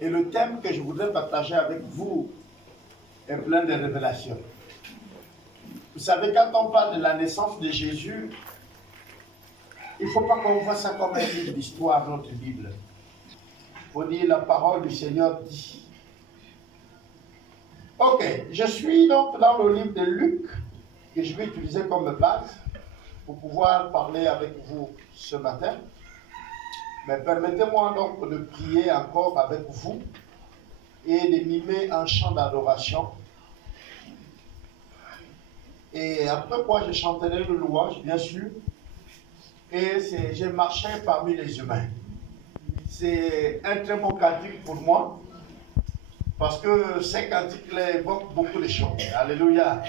Et le thème que je voudrais partager avec vous est plein de révélations. Vous savez, quand on parle de la naissance de Jésus, il ne faut pas qu'on voit ça comme un livre d'histoire, notre Bible. Il faut dire la parole du Seigneur dit. Ok, je suis donc dans le livre de Luc, que je vais utiliser comme base pour pouvoir parler avec vous ce matin. Mais permettez-moi donc de prier encore avec vous et de mimer un chant d'adoration. Et après quoi, je chanterai le louange, bien sûr. Et j'ai marché parmi les humains. C'est un très bon cantique pour moi, parce que ces cantiques-là évoquent beaucoup de choses. Alléluia.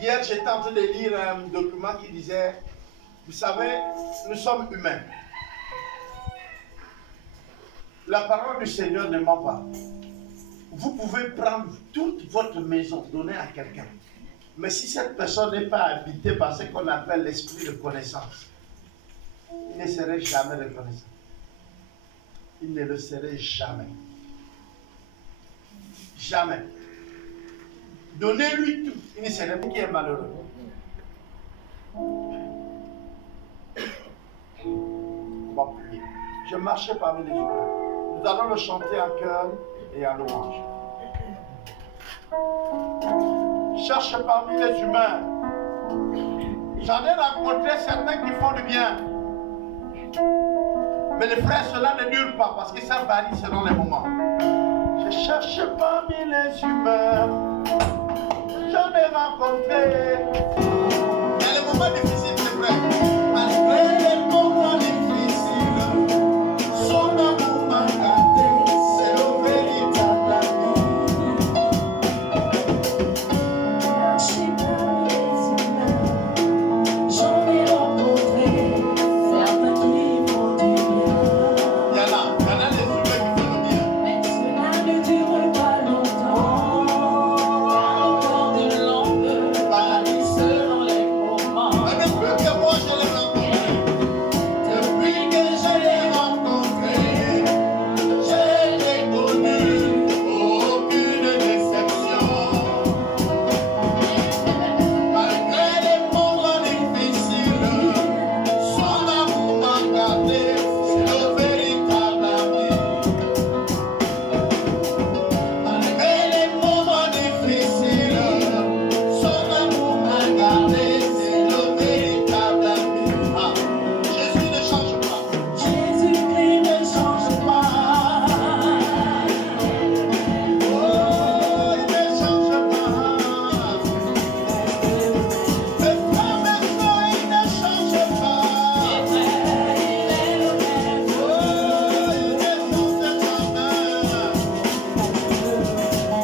Hier, j'étais en train de lire un document qui disait, vous savez, nous sommes humains. La parole du Seigneur ne ment pas. Vous pouvez prendre toute votre maison, donner à quelqu'un. Mais si cette personne n'est pas habitée par ce qu'on appelle l'esprit de connaissance, il ne serait jamais reconnaissant. Il ne le serait jamais. Jamais. Donnez-lui tout. Il ne serait pas qui est malheureux. On va prier. Je marchais parmi les humains. Nous allons le chanter en chœur et en louange. Cherche parmi les humains. J'en ai rencontré certains qui font du bien. Mais les frères, cela ne dure pas parce que ça varie selon les moments. Je cherche parmi les humains. J'en ai rencontré. Il y a les moments difficiles, c'est vrai. Malgré les moments difficiles, son amour m'a gardé. C'est le véritable ami. J'en ai rencontré certains qui font du bien. Il y en a des humains qui font du bien. Mais cela ne dure pas longtemps. Encore de longues varies selon les moments. Mais depuis que moi je l'ai rencontré, depuis que je l'ai rencontré, je n'ai connu aucune déception. Malgré les moments difficiles, son amour m'a gardé, c'est le véritable ami. Malgré les moments difficiles, son amour m'a gardé, c'est le véritable ami. Ah, Jésus ne change pas. Jésus-Christ ne change pas. Oh, il ne change pas. Le frère maintenant, il ne change pas. Oh, il ne change pas.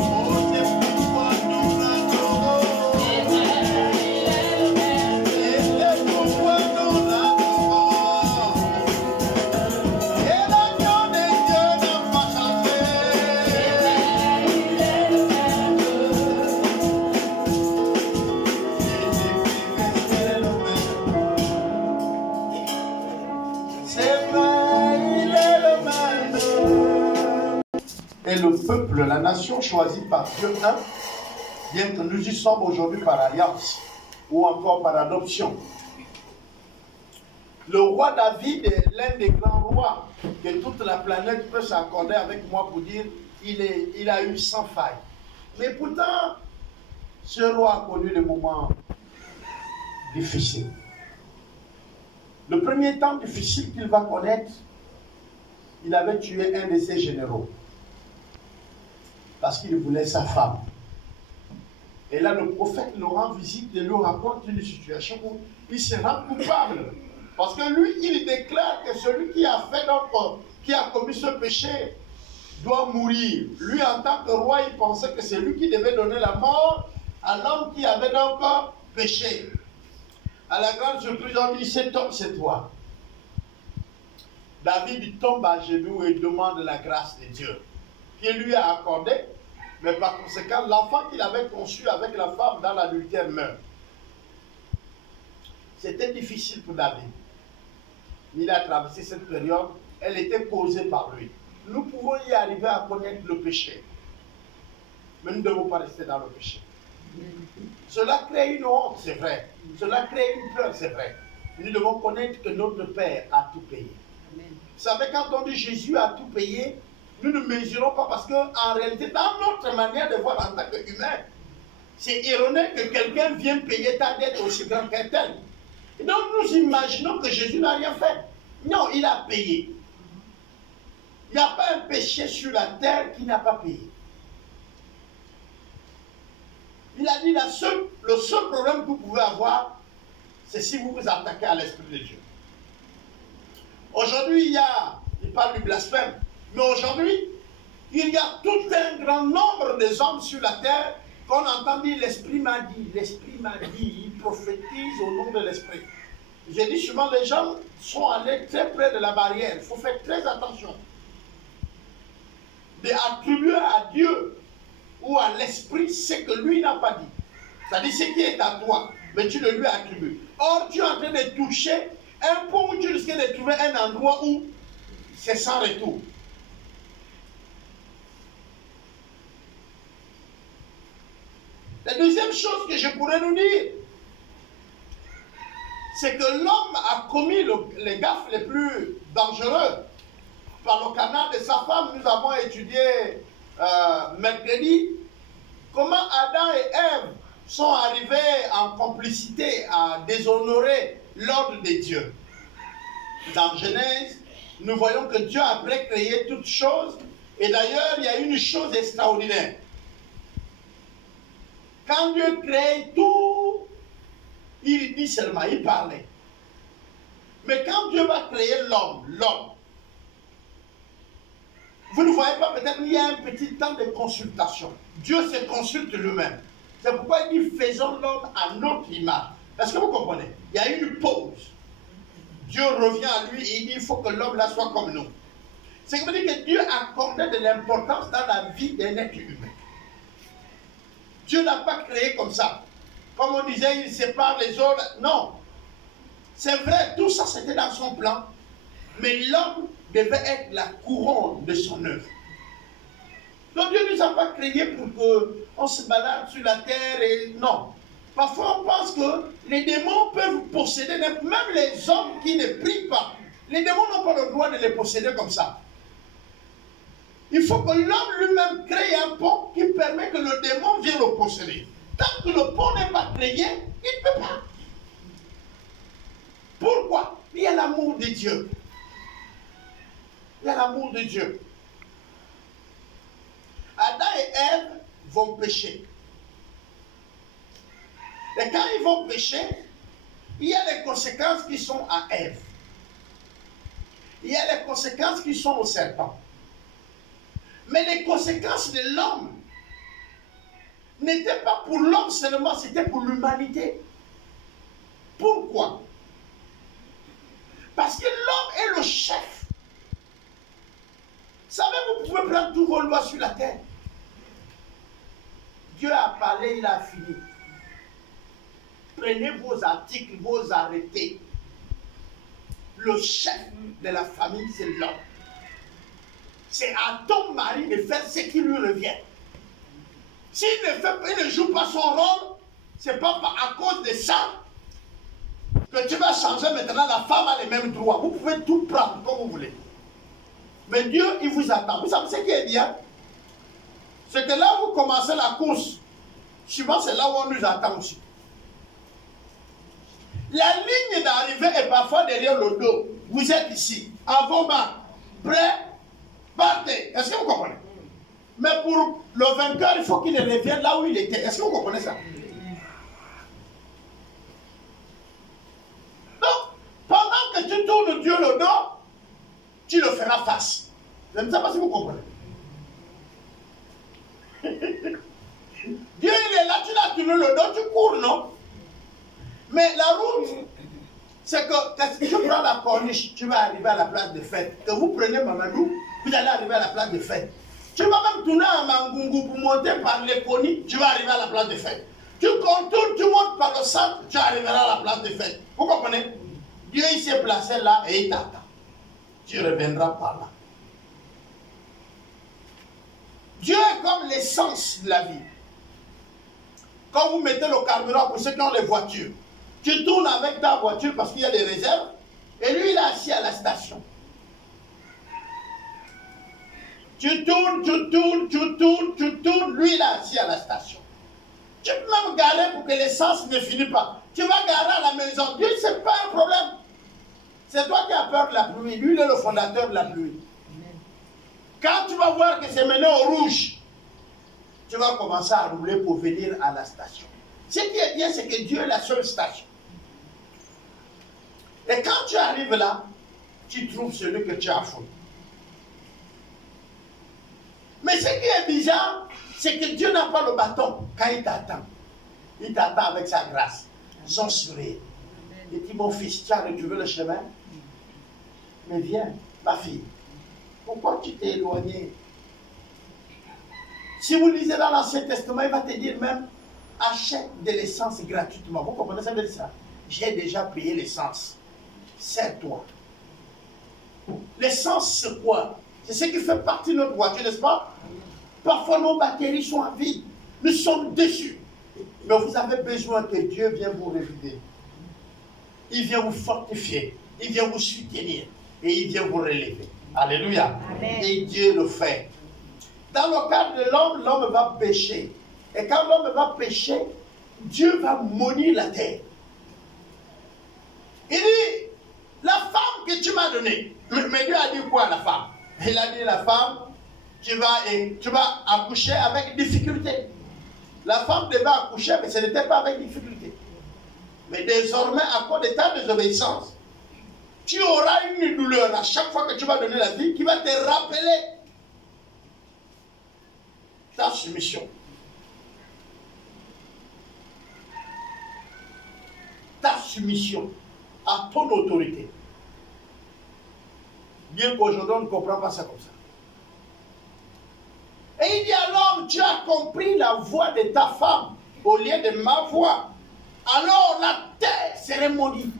Oh, c'est pourquoi nous l'adorons. Et c'est pourquoi nous l'adorons. Et l'agneau de Dieu n'a pas changé. C'est vrai, il est le même. Et le peuple, la nation choisie par Dieu un, bien que nous y sommes aujourd'hui par alliance ou encore par adoption. Le roi David est l'un des grands rois que toute la planète peut s'accorder avec moi pour dire il a eu sans faille. Mais pourtant, ce roi a connu des moments difficiles. Le premier temps difficile qu'il va connaître, il avait tué un de ses généraux parce qu'il voulait sa femme. Et là, le prophète lui rend visite et lui raconte une situation où il se rend coupable. Parce que lui, il déclare que celui qui a fait donc, qui a commis ce péché doit mourir. Lui, en tant que roi, il pensait que c'est lui qui devait donner la mort à l'homme qui avait donc péché. À la grande surprise, on dit, cet homme, c'est toi. David tombe à genoux et demande la grâce de Dieu, qui lui a accordé, mais par conséquent, l'enfant qu'il avait conçu avec la femme dans l'adultère meurt. C'était difficile pour David. Il a traversé cette période, elle était causée par lui. nous pouvons y arriver à connaître le péché. Mais nous ne devons pas rester dans le péché. Cela crée une honte, c'est vrai. Cela crée une peur, c'est vrai. Nous devons connaître que notre Père a tout payé. Amen. Vous savez, quand on dit Jésus a tout payé, nous ne mesurons pas parce qu'en réalité, dans notre manière de voir en tant qu'humain, c'est ironique que quelqu'un vienne payer ta dette aussi grande qu'un tel. Et donc nous imaginons que Jésus n'a rien fait. Non, il a payé. Il n'y a pas un péché sur la terre qui n'a pas payé. Il a dit le seul problème que vous pouvez avoir, c'est si vous vous attaquez à l'Esprit de Dieu. Aujourd'hui, il parle du blasphème, mais aujourd'hui, il y a tout un grand nombre de hommes sur la terre qu'on entend dire l'Esprit m'a dit, ils prophétisent au nom de l'Esprit. J'ai dit souvent, les gens sont allés très près de la barrière, il faut faire très attention. D'attribuer à Dieu ou à l'Esprit ce que lui n'a pas dit. C'est-à-dire ce qui est à toi, mais tu le lui attribues. Or, tu es en train de toucher un point où tu risques de trouver un endroit où c'est sans retour. La deuxième chose que je pourrais nous dire, c'est que l'homme a commis les gaffes les plus dangereux. Par le canal de sa femme, nous avons étudié mercredi comment Adam et Ève sont arrivés en complicité à déshonorer l'ordre de Dieu. Dans Genèse, nous voyons que Dieu a créé toutes choses, et d'ailleurs il y a une chose extraordinaire. Quand Dieu crée tout, il dit seulement, il parlait. Mais quand Dieu va créer l'homme, vous ne voyez pas, peut-être il y a un petit temps de consultation. Dieu se consulte lui-même. C'est pourquoi il dit, faisons l'homme à notre image. Est-ce que vous comprenez? Il y a une pause. Dieu revient à lui et il dit, il faut que l'homme là soit comme nous. Ce qui veut dire que Dieu accordait de l'importance dans la vie d'un être humain. Dieu n'a pas créé comme ça. Comme on disait, il sépare les autres. Non. C'est vrai, tout ça c'était dans son plan. Mais l'homme devait être la couronne de son œuvre. Donc Dieu ne nous a pas créé pour qu'on se balade sur la terre et non. Parfois on pense que les démons peuvent posséder, même les hommes qui ne prient pas. Les démons n'ont pas le droit de les posséder comme ça. Il faut que l'homme lui-même crée un pont qui permet que le démon vienne le posséder. Tant que le pont n'est pas créé, il ne peut pas. Pourquoi? Il y a l'amour de Dieu. Il y a l'amour de Dieu. Adam et Ève vont pécher. Et quand ils vont pécher, il y a des conséquences qui sont à Ève. Il y a des conséquences qui sont au serpent. Mais les conséquences de l'homme n'étaient pas pour l'homme seulement, c'était pour l'humanité. Pourquoi? Parce que l'homme est le chef. Vous savez, vous pouvez prendre tous vos lois sur la terre. Dieu a parlé, il a fini. Prenez vos articles, vos arrêtés. Le chef de la famille, c'est l'homme. C'est à ton mari de faire ce qui lui revient. S'il ne joue pas son rôle, c'est pas à cause de ça que tu vas changer maintenant. La femme a les mêmes droits. Vous pouvez tout prendre comme vous voulez. Mais Dieu, il vous attend. Vous savez ce qui est bien? C'est que là où vous commencez la course, souvent c'est là où on nous attend aussi. La ligne d'arrivée est parfois derrière le dos. Vous êtes ici, avant-bas, prêt, partez. Est-ce que vous comprenez? Mais pour le vainqueur, il faut qu'il revienne là où il était. Est-ce que vous comprenez ça? Donc, pendant que tu tournes Dieu le dos, tu le feras face. Je ne sais pas si vous comprenez. Dieu, il est là, tu l'as tourné le dos, tu cours, non? Mais la route, c'est que tu prends la corniche, tu vas arriver à la place de fête. Que vous prenez Mamadou, vous allez arriver à la place de fête. Tu vas même tourner à Mangungu pour monter par l'Éconie, tu vas arriver à la place de fête. Tu contournes, tu montes par le centre, tu arriveras à la place de fête. Vous comprenez? Dieu, il s'est placé là et il t'attend. Tu reviendras par là. comme l'essence de la vie. Quand vous mettez le carburant pour ceux qui ont les voitures, tu tournes avec ta voiture parce qu'il y a des réserves, et lui il est assis à la station. Tu tournes, lui il est assis à la station. Tu peux même garer pour que l'essence ne finisse pas. Tu vas garer à la maison. Dieu, ce n'est pas un problème. C'est toi qui as peur de la pluie. Lui, il est le fondateur de la pluie. Quand tu vas voir que c'est maintenant au rouge, tu vas commencer à rouler pour venir à la station. Ce qui est bien, c'est que Dieu est la seule station. Et quand tu arrives là, tu trouves celui que tu as fouillé. Mais ce qui est bizarre, c'est que Dieu n'a pas le bâton quand il t'attend. Il t'attend avec sa grâce, son sourire. Il dit, mon fils, tu as retrouvé le chemin? Mais viens, ma fille, pourquoi tu t'es éloigné? Si vous lisez dans l'Ancien Testament, il va te dire même, achète de l'essence gratuitement. Vous comprenez ça veut dire ça? J'ai déjà payé l'essence. Sers-toi. L'essence, c'est quoi? C'est ce qui fait partie de notre voiture, n'est-ce pas? Parfois, nos batteries sont à vide. Nous sommes déçus. Mais vous avez besoin que Dieu vienne vous réveiller. Il vient vous fortifier. Il vient vous soutenir. Et il vient vous relever. Alléluia. Amen. Et Dieu le fait. Dans le cadre de l'homme, l'homme va pécher. Et quand l'homme va pécher, Dieu va maudire la terre. Il dit, la femme que tu m'as donnée. Mais Dieu a dit quoi à la femme? Il a dit, la femme, tu vas accoucher avec difficulté. La femme devait accoucher, mais ce n'était pas avec difficulté. Mais désormais, à cause de ta désobéissance, tu auras une douleur à chaque fois que tu vas donner la vie qui va te rappeler ta soumission. Ta soumission à ton autorité. Bien qu'aujourd'hui on ne comprend pas ça comme ça. Et il dit à l'homme, tu as compris la voix de ta femme au lieu de ma voix. Alors la terre serait maudite.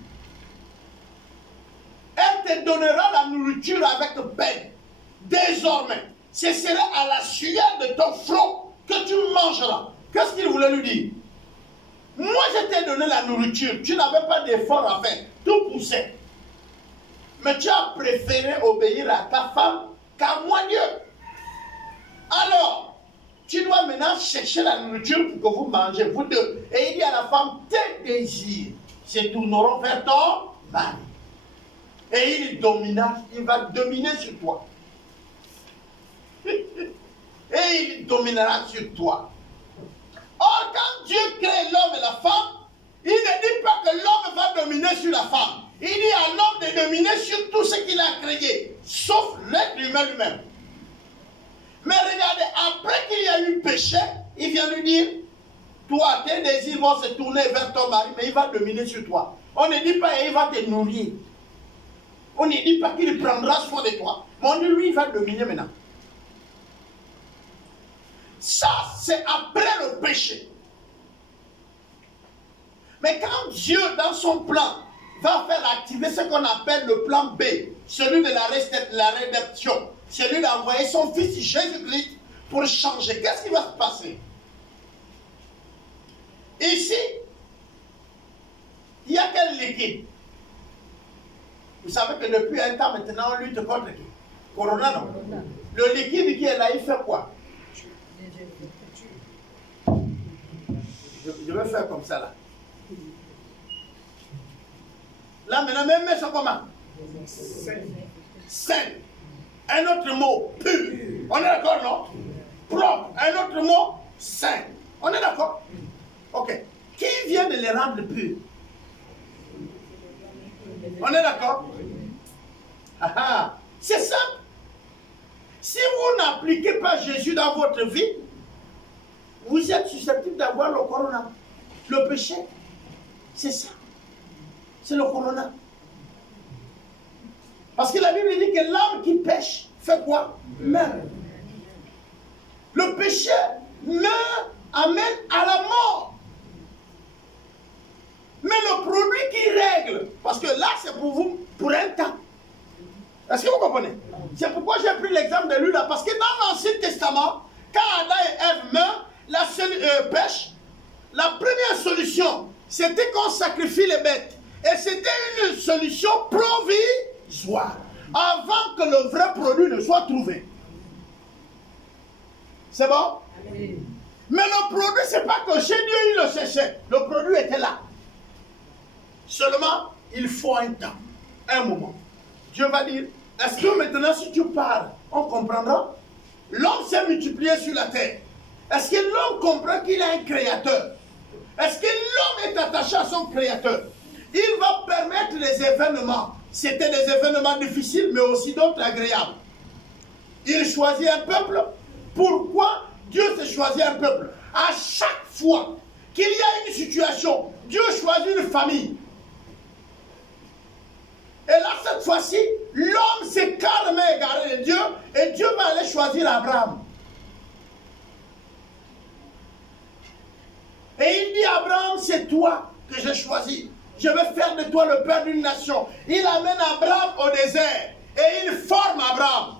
Elle te donnera la nourriture avec peine. Désormais, ce sera à la sueur de ton front que tu mangeras. Qu'est-ce qu'il voulait lui dire? Moi, je t'ai donné la nourriture. Tu n'avais pas d'effort à faire. Tout poussait. Mais tu as préféré obéir à ta femme qu'à moi, Dieu. Alors, tu dois maintenant chercher la nourriture pour que vous mangez, vous deux. Et il dit à la femme, tes désirs se tourneront vers ton mari. Et il va dominer sur toi. Et il dominera sur toi. Or, quand Dieu crée l'homme et la femme, il ne dit pas que l'homme va dominer sur la femme. Il dit à l'homme de dominer sur tout ce qu'il a créé, sauf l'être humain lui-même. Mais regardez, après qu'il y a eu péché, il vient lui dire, toi, tes désirs vont se tourner vers ton mari, mais il va dominer sur toi. On ne dit pas, il va te nourrir. On ne dit pas qu'il prendra soin de toi. Mais on dit, lui, il va dominer maintenant. Ça, c'est après le péché. Mais quand Dieu, dans son plan, va faire activer ce qu'on appelle le plan B, celui de la rédemption, celui d'envoyer son fils Jésus-Christ pour changer, qu'est-ce qui va se passer? Ici, il y a quel liquide? Vous savez que depuis un temps maintenant, on lutte contre qui? Corona, non? Le liquide qui est là, il fait quoi? Je vais faire comme ça là. Là maintenant, même ça comment? Sain. Un autre mot, pur. On est d'accord, non? Propre. Un autre mot, sain. On est d'accord? Ok. Qui vient de les rendre purs? On est d'accord? C'est simple. Si vous n'appliquez pas Jésus dans votre vie, vous êtes susceptible d'avoir le corona. Le péché, c'est ça. C'est le corona. Parce que la Bible dit que l'homme qui pêche fait quoi? Meurt. Le péché meurt, amène à la mort. Mais le produit qui règle, parce que là c'est pour vous, pour un temps. Est-ce que vous comprenez? C'est pourquoi j'ai pris l'exemple de lui là, parce que dans l'Ancien Testament, quand Adam et Ève meurent, pêchent, la première solution, c'était qu'on sacrifie les bêtes. Et c'était une solution provisoire, avant que le vrai produit ne soit trouvé. C'est bon? Amen. Mais le produit, c'est pas que chez Dieu, il le cherchait. Le produit était là. Seulement, il faut un temps, un moment. Dieu va dire, est-ce que maintenant, si tu parles, on comprendra? L'homme s'est multiplié sur la terre. Est-ce que l'homme comprend qu'il a un créateur? Est-ce que l'homme est attaché à son créateur? Il va permettre les événements. C'était des événements difficiles, mais aussi d'autres agréables. Il choisit un peuple. Pourquoi Dieu s'est choisi un peuple? À chaque fois qu'il y a une situation, Dieu choisit une famille. Et là, cette fois-ci, l'homme s'est carrément égaré de Dieu et Dieu va aller choisir Abraham. Et il dit, Abraham, c'est toi que j'ai choisi. Je vais faire de toi le père d'une nation. Il amène Abraham au désert et il forme Abraham.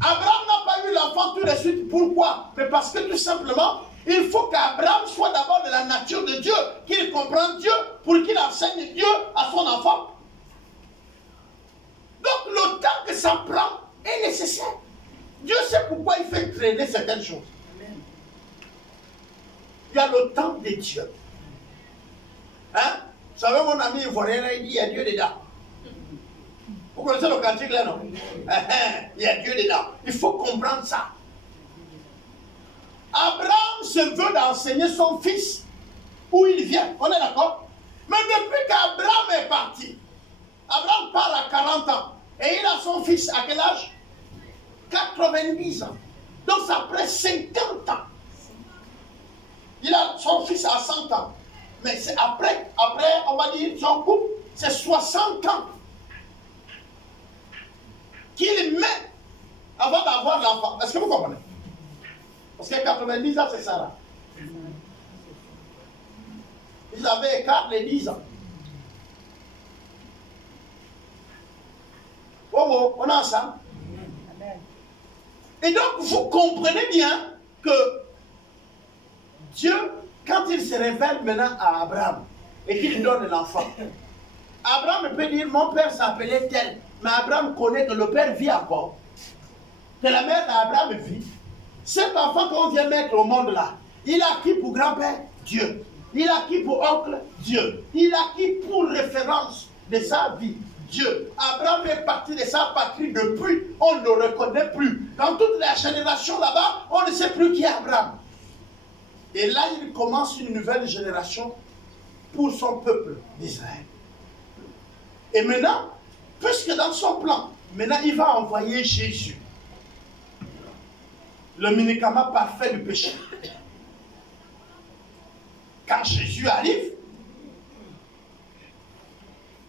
Abraham n'a pas eu l'enfant tout de suite. Pourquoi? Mais parce que tout simplement, il faut qu'Abraham soit d'abord de la nature de Dieu, qu'il comprenne Dieu pour qu'il enseigne Dieu à son enfant. Donc le temps que ça prend est nécessaire. Dieu sait pourquoi il fait traîner certaines choses. Il y a le temps de Dieu. Hein? Vous savez, mon ami ivoirien, il dit il y a Dieu dedans. Vous connaissez le cantique là, non? Il y a Dieu dedans. Il faut comprendre ça. Abraham se veut d'enseigner son fils où il vient. On est d'accord? Mais depuis qu'Abraham est parti, Abraham part à 40 ans. Et il a son fils à quel âge? 90 ans. Donc ça prend 50 ans. Il a son fils à 100 ans. Mais c'est après, on va dire, son couple, c'est 60 ans qu'il met avant d'avoir l'enfant. Est-ce que vous comprenez? Parce que 90 ans, c'est ça là. Ils avaient écart les 10 ans. Oh, on est ensemble. Et donc, vous comprenez bien que Dieu, quand il se révèle maintenant à Abraham et qu'il donne l'enfant, Abraham peut dire, mon père s'appelait tel, mais Abraham connaît que le père vit encore, que la mère d'Abraham vit. Cet enfant qu'on vient mettre au monde là, il a qui pour grand-père? Dieu. Il a qui pour oncle? Dieu. Il a qui pour référence de sa vie? Dieu. Abraham est parti de sa patrie depuis, on ne le reconnaît plus. Dans toute la génération là-bas, on ne sait plus qui est Abraham. Et là, il commence une nouvelle génération pour son peuple d'Israël. Et maintenant, puisque dans son plan, maintenant il va envoyer Jésus, le médicament parfait du péché. Quand Jésus arrive,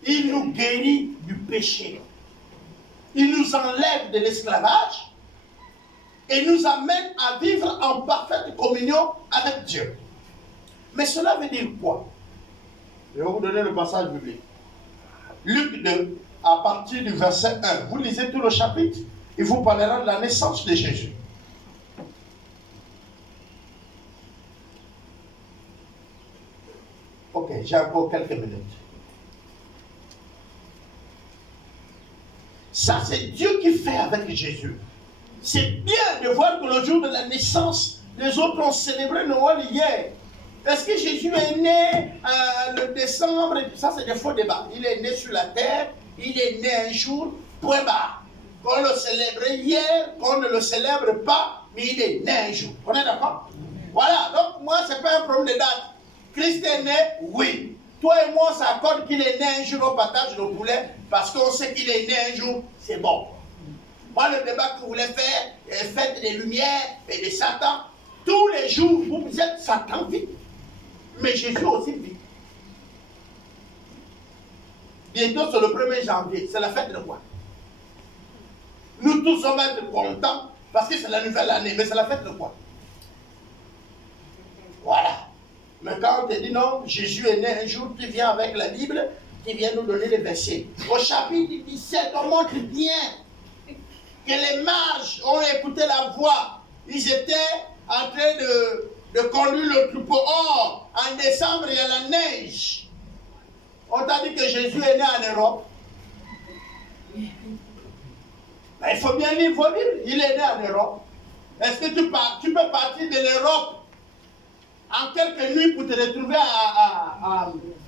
il nous guérit du péché. Il nous enlève de l'esclavage et nous amène à vivre en parfaite communion avec Dieu. Mais cela veut dire quoi? Je vais vous donner le passage biblique. Luc 2, à partir du verset 1. Vous lisez tout le chapitre, il vous parlera de la naissance de Jésus. Ok, j'ai encore quelques minutes. Ça, c'est Dieu qui fait avec Jésus. C'est bien de voir que le jour de la naissance, les autres ont célébré Noël hier. Est-ce que Jésus est né le décembre? Ça, c'est des faux débats. Il est né sur la terre, il est né un jour, point barre. Qu'on le célèbre hier, qu'on ne le célèbre pas, mais il est né un jour. On est d'accord? Voilà, donc moi, ce n'est pas un problème de date. Christ est né, oui. Toi et moi, on s'accorde qu'il est né un jour au partage de poulet, parce qu'on sait qu'il est né un jour, c'est bon. Moi, le débat que vous voulez faire, faites des lumières et des Satan, tous les jours, vous êtes Satan vit. Mais Jésus aussi vit. Bientôt, c'est le 1er janvier. C'est la fête de quoi? Nous tous, on va être contents parce que c'est la nouvelle année. Mais c'est la fête de quoi? Voilà. Mais quand on te dit non, Jésus est né un jour, tu viens avec la Bible, qui vient nous donner les versets. Au chapitre 17, on montre bien que les mages ont écouté la voix. ils étaient en train de conduire le troupeau. Or, en décembre, il y a la neige. On t'a dit que Jésus est né en Europe. Mais il faut bien lire, il faut lire. Il est né en Europe. Est-ce que tu peux partir de l'Europe en quelques nuits pour te retrouver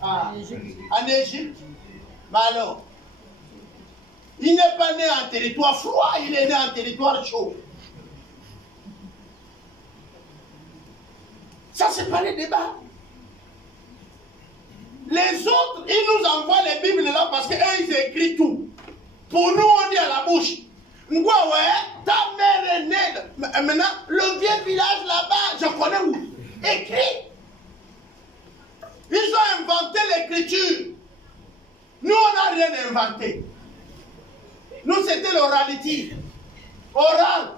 en Égypte? Mais alors, il n'est pas né en territoire froid, il est né en territoire chaud. Ça, c'est pas le débat. Les autres, ils nous envoient les Bibles là parce qu'eux, ils écrivent tout. Pour nous, on dit à la bouche. Ta mère est née. Maintenant, le vieux village là-bas, je connais où. Écrit. Ils ont inventé l'écriture. Nous, on n'a rien inventé. Nous, c'était l'oralité. Oral.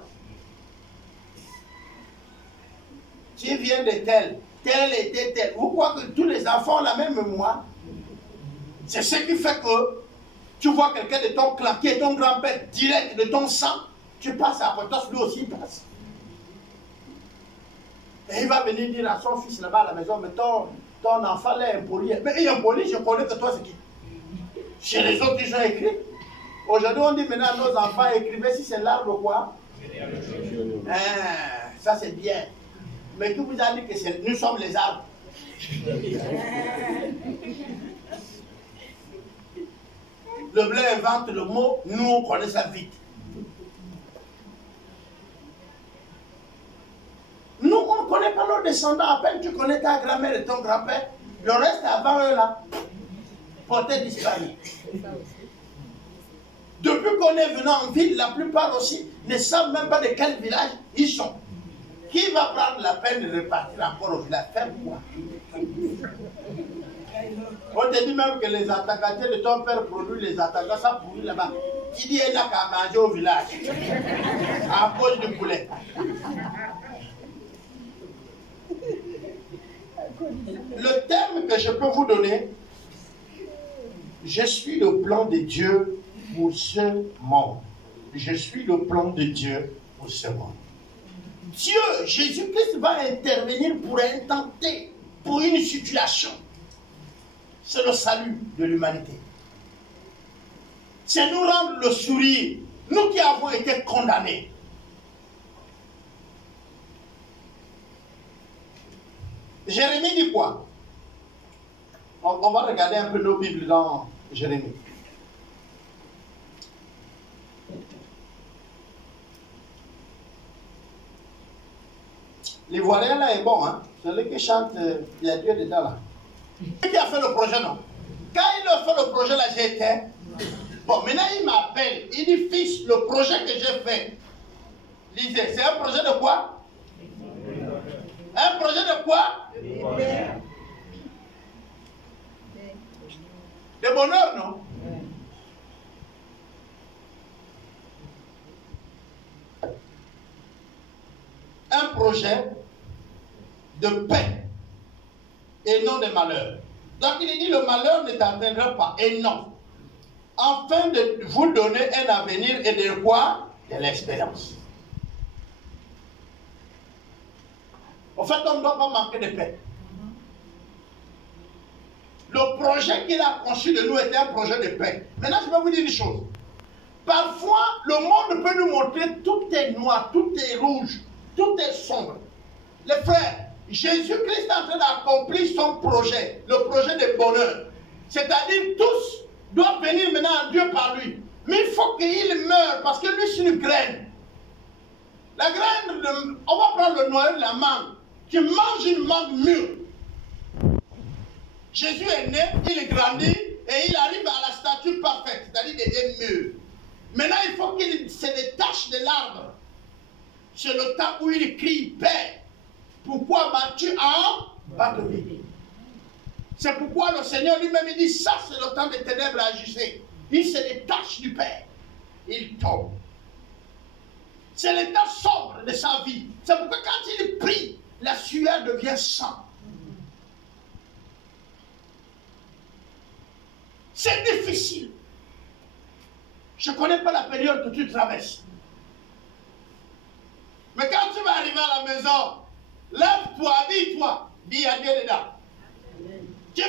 Tu viens de tel était tel. Vous croyez que tous les enfants ont la même mémoire? C'est ce qui fait que tu vois quelqu'un de ton clan qui est ton grand-père direct de ton sang, tu passes à Potos, lui aussi passe. Et il va venir dire à son fils là-bas à la maison, mais ton enfant là est impoli. Mais il est impoli, je connais que toi c'est qui? Chez les autres, ils ont écrit. Aujourd'hui, on dit maintenant à nos enfants, écrivez si c'est l'arbre quoi? Ça c'est bien. Mais qui vous a dit que nous sommes les arbres? Le blanc invente le mot, nous on connaît ça vite. Nous on ne connaît pas nos descendants, à peine tu connais ta grand-mère et ton grand-père, le reste avant eux là, portait disparu. Depuis qu'on est venu en ville, la plupart aussi ne savent même pas de quel village ils sont. Qui va prendre la peine de repartir encore au village? Faire quoi? On te dit même que les attaquants de ton père produisent les attaquants, ça pourrit là-bas. Qui dit qu'il n'a qu'à manger au village à cause du poulet? Le thème que je peux vous donner, je suis le plan de Dieu pour ce monde. Je suis le plan de Dieu pour ce monde. Dieu, Jésus-Christ va intervenir pour intenter, pour une situation. C'est le salut de l'humanité. C'est nous rendre le sourire, nous qui avons été condamnés. Jérémie dit quoi? On va regarder un peu nos Bibles dans Jérémie. L'Ivoirien là est bon, hein? Celui qui chante, il y a Dieu dedans là. Qui a fait le projet, non? Quand il a fait le projet là, j'étais. Bon, maintenant il m'appelle, il dit fils, le projet que j'ai fait. Lisez, c'est un projet de quoi? Un projet de quoi? De bonheur, non? Un projet de paix et non de malheur. Donc il dit le malheur ne t'atteindra pas. Et non. Afin de vous donner un avenir et de quoi? De l'espérance. En fait, on ne doit pas manquer de paix. Le projet qu'il a conçu de nous était un projet de paix. Maintenant, je vais vous dire une chose. Parfois, le monde peut nous montrer tout est noir, tout est rouge, tout est sombre. Les frères, Jésus-Christ est en train d'accomplir son projet, le projet de bonheur. C'est-à-dire, tous doivent venir maintenant à Dieu par lui. Mais il faut qu'il meure, parce que lui, c'est une graine. La graine, on va prendre le noyau de la mangue. Tu manges une mangue mûre. Jésus est né, il grandit, et il arrive à la stature parfaite, c'est-à-dire qu'il est mûr. Maintenant, il faut qu'il se détache de l'arbre. C'est le temps où il crie, Père, pourquoi m'as-tu abandonné? C'est pourquoi le Seigneur lui-même dit, ça c'est le temps des ténèbres à ajuster. Il se détache du Père. Il tombe. C'est l'état sombre de sa vie. C'est pourquoi quand il prie, la sueur devient sang. C'est difficile. Je ne connais pas la période que tu traverses. Mais quand tu vas arrivé à la maison, lève-toi, habille-toi. Dis, il y a Dieu dedans. Tu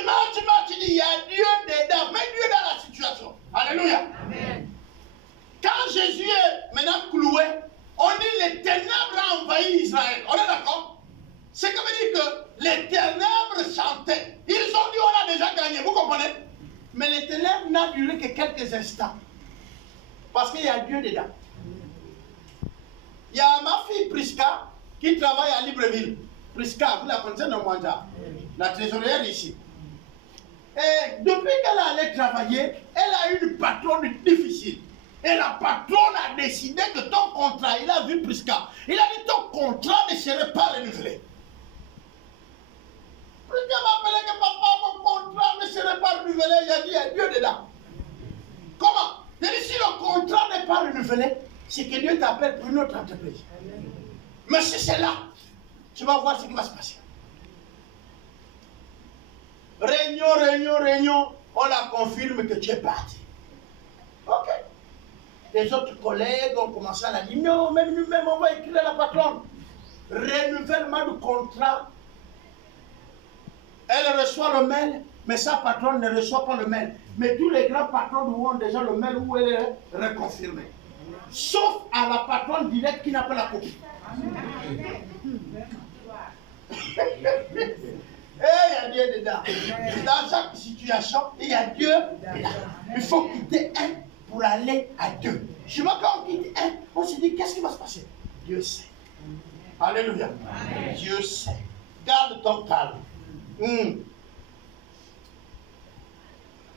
dis, il y a Dieu dedans. Mets Dieu dans la situation. Alléluia. Amen. Quand Jésus est maintenant cloué, on dit les ténèbres ont envahi Israël. On est d'accord? C'est comme dire que les ténèbres chantaient. Ils ont dit on a déjà gagné. Vous comprenez? Mais les ténèbres n'ont duré que quelques instants. Parce qu'il y a Dieu dedans. Il y a ma fille Prisca qui travaille à Libreville. Prisca, vous la connaissez dans Mwanja, la trésorière ici. Et depuis qu'elle allait travailler, elle a eu une patronne difficile. Et la patronne a décidé que ton contrat, il a vu Prisca, il a dit ton contrat ne serait pas renouvelé. Prisca m'a appelé que papa, mon contrat ne serait pas renouvelé. Il a dit, il y a Dieu dedans. Comment? Il a dit, si le contrat n'est pas renouvelé, c'est que Dieu t'appelle pour une autre entreprise. Mais si c'est là, tu vas voir ce qui va se passer. Réunion, on la confirme que tu es parti. Ok. Les autres collègues ont commencé à la dire, non, même nous-mêmes, on va écrire à la patronne. Renouvellement du contrat. Elle reçoit le mail, mais sa patronne ne reçoit pas le mail. Mais tous les grands patrons ont déjà le mail où elle est reconfirmée. Sauf à la patronne directe qui n'a pas la copie. Et il y a Dieu dedans. Dans chaque situation, il y a Dieu dedans. Il faut quitter un pour aller à deux. Je vois quand on quitte un, on se dit qu'est-ce qui va se passer? Dieu sait. Alléluia. Dieu sait. Garde ton calme.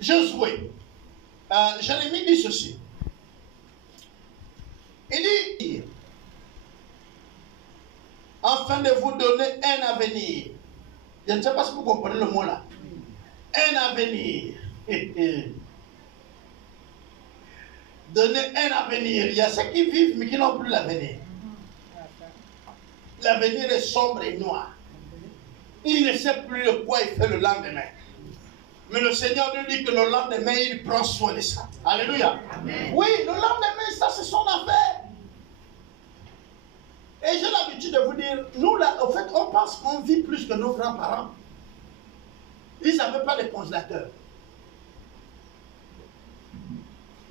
Josué. Jérémie dit ceci. Il dit, afin de vous donner un avenir. Je ne sais pas si vous comprenez le mot là. Un avenir. Donner un avenir. Il y a ceux qui vivent mais qui n'ont plus l'avenir. L'avenir est sombre et noir. Il ne sait plus de quoi il fait le lendemain. Mais le Seigneur nous dit que le lendemain, il prend soin de ça. Alléluia. Amen. Oui, le lendemain, ça c'est son affaire. Et j'ai l'habitude de vous dire, nous là, au fait, on pense qu'on vit plus que nos grands-parents. Ils n'avaient pas de congélateur.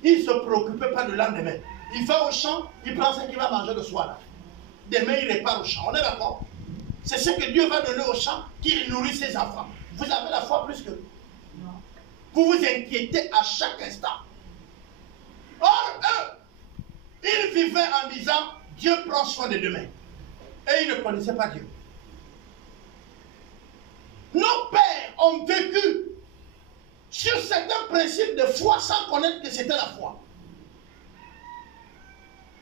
Ils ne se préoccupaient pas du lendemain. Il va au champ, il prend ce qu'il va manger le soir. Là. Demain, il repart au champ. On est d'accord? C'est ce que Dieu va donner au champ qu'il nourrit ses enfants. Vous avez la foi plus que nous. Vous vous inquiétez à chaque instant. Or, eux, ils vivaient en disant, Dieu prend soin de demain. Et ils ne connaissaient pas Dieu. Nos pères ont vécu sur certains principes de foi sans connaître que c'était la foi.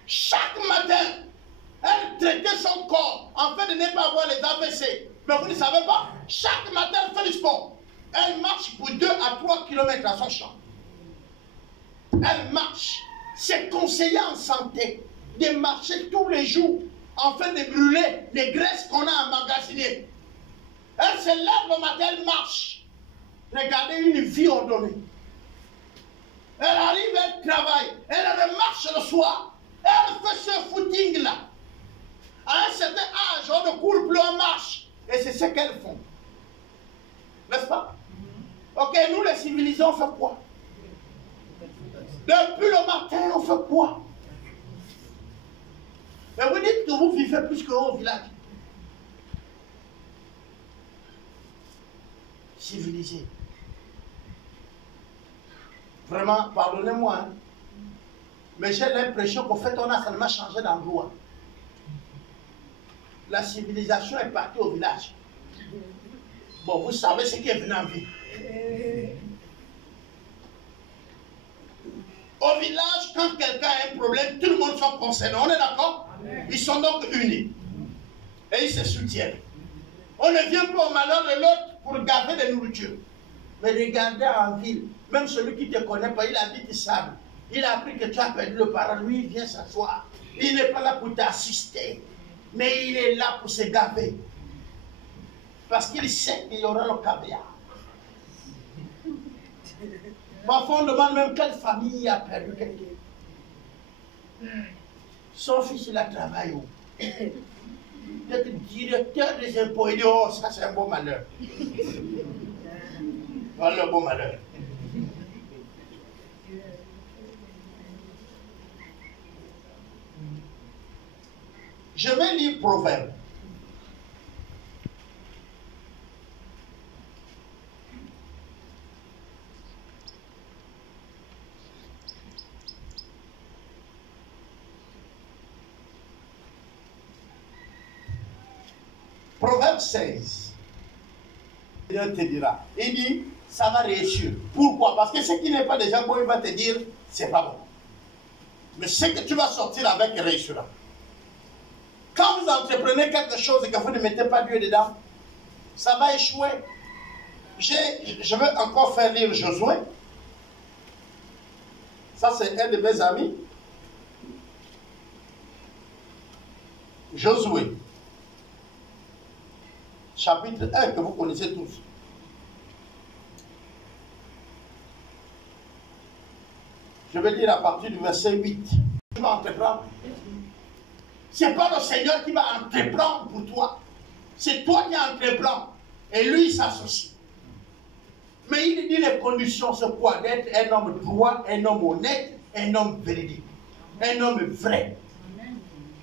Chaque matin, elle traitait son corps afin de ne pas avoir les AVC. Mais vous ne savez pas, chaque matin, elle fait du sport. Elle marche pour 2 à 3 km à son champ. Elle marche. C'est conseillé en santé de marcher tous les jours afin de brûler les graisses qu'on a emmagasinées. Elle se lève le matin, elle marche. Regardez une vie ordonnée. Elle arrive, elle travaille. Elle remarche le soir. Elle fait ce footing-là. À un certain âge, on ne court plus, on marche. Et c'est ce qu'elles font. N'est-ce pas? Ok, nous les civilisés, on fait quoi? Depuis le matin, on fait quoi? Et vous dites que vous vivez plus qu'au village. Civilisé. Vraiment, pardonnez-moi. Hein, mais j'ai l'impression qu'au fait, on a seulement changé d'endroit. La civilisation est partie au village. Bon, vous savez ce qui est venu en vie. Au village, quand quelqu'un a un problème, tout le monde sont concernés. On est d'accord? Ils sont donc unis. Et ils se soutiennent. On ne vient pas au malheur de l'autre pour garder de nourriture. Mais regardez en ville, même celui qui ne te connaît pas, il habite sable. Il a appris que tu as perdu le parent, lui il vient s'asseoir. Il n'est pas là pour t'assister, mais il est là pour se gaver. Parce qu'il sait qu'il y aura le caviar. Parfois on demande même quelle famille a perdu quelqu'un. Son fils il a travaillé où? d'être directeur des impôts. Il dit, oh, ça c'est un beau malheur. Voilà le beau malheur. Je vais lire Proverbe. Proverbe 16. Dieu te dira. Il dit, ça va réussir. Pourquoi? Parce que ce qui n'est pas déjà bon, il va te dire, c'est pas bon. Mais ce que tu vas sortir avec réussira. Quand vous entreprenez quelque chose et que vous ne mettez pas Dieu dedans, ça va échouer. Je veux encore faire lire Josué. Ça, c'est un de mes amis. Josué. Chapitre 1 que vous connaissez tous. Je vais lire à partir du verset 8. Tu vas entreprendre. Ce n'est pas le Seigneur qui va entreprendre pour toi. C'est toi qui entreprends. Et lui, il s'associe. Mais il dit les conditions, c'est quoi? D'être un homme droit, un homme honnête, un homme véridique. Un homme vrai.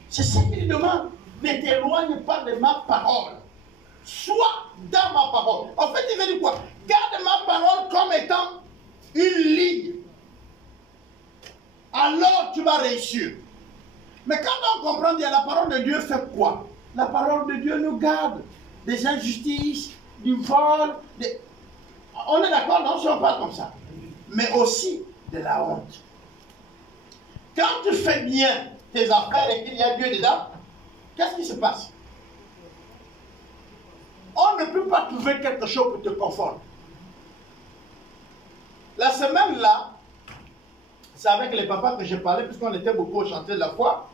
C'est ce qu'il demande. Ne t'éloigne pas de ma parole. Sois dans ma parole. En fait, il veut dire quoi? Garde ma parole comme étant une ligne. Alors tu vas réussir. Mais quand on comprend bien, la parole de Dieu fait quoi? La parole de Dieu nous garde des injustices, du vol. On est d'accord, non? Si on parle comme ça. Mais aussi de la honte. Quand tu fais bien tes affaires et qu'il y a Dieu dedans, qu'est-ce qui se passe? On ne peut pas trouver quelque chose pour te confondre. La semaine là, c'est avec les papas que j'ai parlé, puisqu'on était beaucoup au chantier de la foi.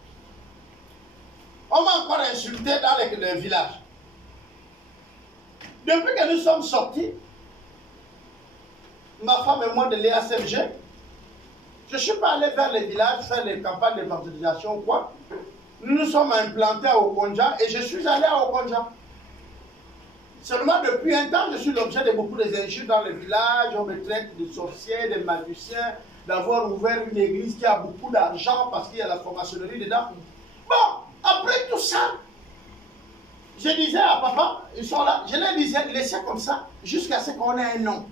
On m'a encore insulté dans le village. Depuis que nous sommes sortis, ma femme et moi de l'EACMG, je ne suis pas allé vers les villages faire les campagnes d'évangélisation ou quoi. Nous nous sommes implantés à Okonja et je suis allé à Okonja. Seulement depuis un temps, je suis l'objet de beaucoup d'injures dans le village. On me traite de sorciers, de magiciens, d'avoir ouvert une église qui a beaucoup d'argent parce qu'il y a la franc-maçonnerie dedans. Bon, après tout ça, je disais à papa, ils sont là, je les disais, laissez comme ça jusqu'à ce qu'on ait un nom.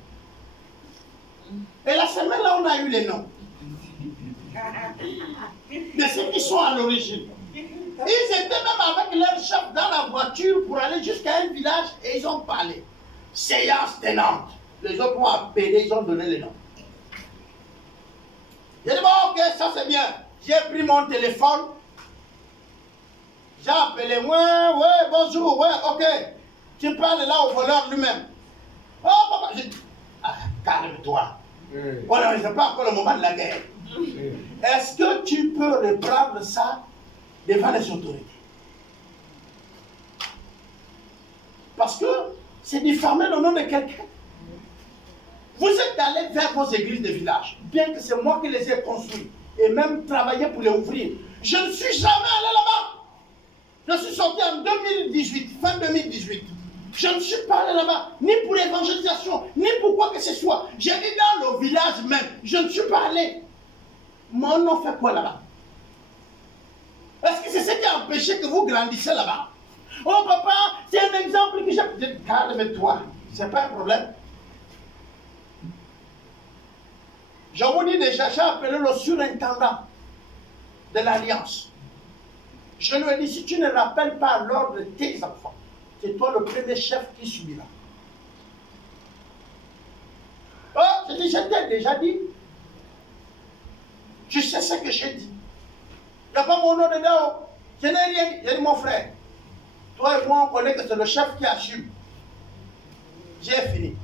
Et la semaine là, on a eu les noms. De ceux qui sont à l'origine. Ils étaient même avec leur chef dans la voiture pour aller jusqu'à un village et ils ont parlé. Séance tenante. Les autres ont appelé, ils ont donné les noms. J'ai dit, bon, ok, ça c'est bien. J'ai pris mon téléphone. J'ai appelé, ouais, bonjour, ouais, ok. Tu parles là au voleur lui-même. Oh, papa, j'ai dit, calme-toi. On n'est pas encore le moment de la guerre. Est-ce que tu peux reprendre ça devant les autorités? Parce que c'est diffamer le nom de quelqu'un. Vous êtes allés vers vos églises de village, bien que c'est moi qui les ai construites et même travaillé pour les ouvrir. Je ne suis jamais allé là-bas. Je suis sorti en 2018, fin 2018. Je ne suis pas allé là-bas, ni pour l'évangélisation, ni pour quoi que ce soit. J'ai dit dans le village même, je ne suis pas allé. Mon nom fait quoi là-bas? Est-ce que c'est ce qui a empêché que vous grandissez là-bas? Oh papa, c'est un exemple que j'ai. Calme-toi, c'est pas un problème. Je vous dis déjà, j'ai appelé le surintendant de l'Alliance. Je lui ai dit, si tu ne rappelles pas l'ordre de tes enfants, c'est toi le premier chef qui subira. Oh, je t'ai déjà dit. Tu sais ce que j'ai dit. Il n'y a pas mon nom dedans. Je n'ai rien dit. J'ai dit, mon frère, toi et moi, on connaît que c'est le chef qui assume. J'ai fini.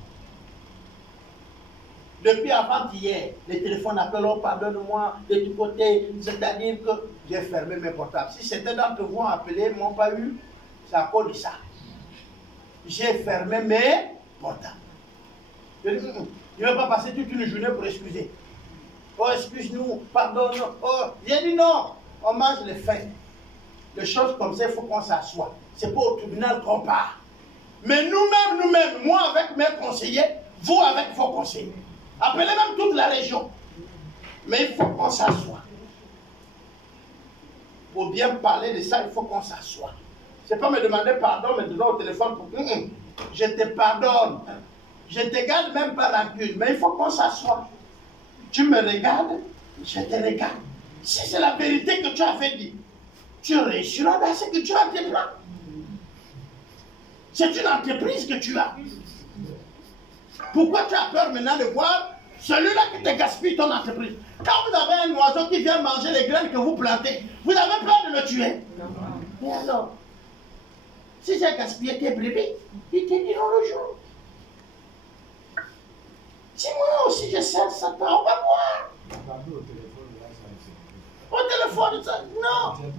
Depuis avant-hier, les téléphones appellent, oh, pardonne-moi, de tout côté. C'est-à-dire que j'ai fermé mes portables. Si certains d'entre vous ont appelé, ne m'ont pas eu, c'est à cause de ça. J'ai fermé mes portables. Je ne vais pas passer toute une journée pour excuser. Oh, excuse-nous, pardonne. Oh, j'ai dit non, on mange les faits. les choses comme ça, il faut qu'on s'assoie. C'est pas au tribunal qu'on part. Mais nous-mêmes, moi avec mes conseillers, vous avec vos conseillers. Appelez même toute la région. Mais il faut qu'on s'assoie. Pour bien parler de ça, il faut qu'on s'assoie. C'est pas me demander pardon maintenant au téléphone pour... Je te pardonne. Je te garde même pas rancune. Mais il faut qu'on s'assoie. Tu me regardes, je te regarde. Si c'est la vérité que tu avais dit, tu réussiras dans ce que tu as tes plans. C'est une entreprise que tu as. Pourquoi tu as peur maintenant de voir celui-là qui te gaspille ton entreprise? Quand vous avez un oiseau qui vient manger les graines que vous plantez, vous avez peur de le tuer? Mais alors, si j'ai gaspillé tes brebis, ils te diront le jour. Si moi aussi je sers Satan, on va voir. Au téléphone, ça, non.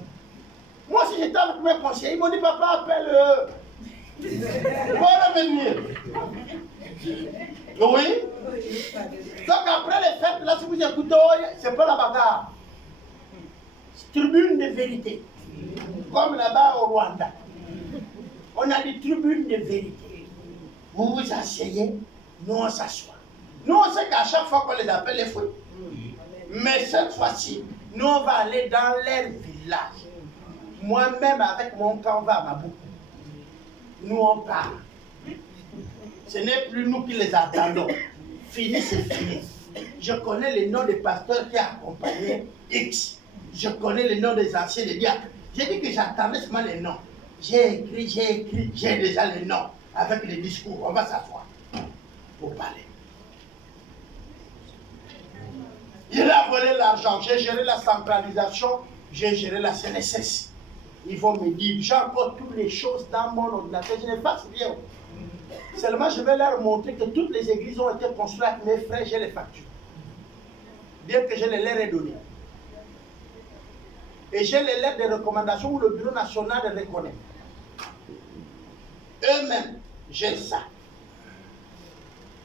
Moi, si j'étais avec mes conseillers, ils m'ont dit, papa, appelle-le. Voilà venir. Oui. Donc après les fêtes, là, si vous écoutez, c'est pas la bagarre. Tribune de vérité. Comme là-bas au Rwanda. On a des tribunes de vérité. Vous vous asseyez, nous on s'assoit. Nous on sait qu'à chaque fois qu'on les appelle les fruits. Mais cette fois-ci, nous on va aller dans leur village. Moi-même avec mon camp, on va à Mabou. Nous on parle. Ce n'est plus nous qui les attendons. Fini, c'est fini. Je connais les noms des pasteurs qui accompagnaient X. Je connais les noms des anciens, des diacres. J'ai dit que j'attendais seulement les noms. J'ai écrit, j'ai déjà les noms avec les discours. On va s'asseoir pour parler. Il a volé l'argent. J'ai géré la centralisation. J'ai géré la CNSS. Ils vont me dire, j'ai encore toutes les choses dans mon ordinateur. Je ne fasse rien. Seulement, je vais leur montrer que toutes les églises ont été construites avec mes frères. J'ai les factures. Bien que je les leur ai données. Et j'ai les lettres de recommandation où le Bureau national les reconnaît. Eux-mêmes, j'ai ça.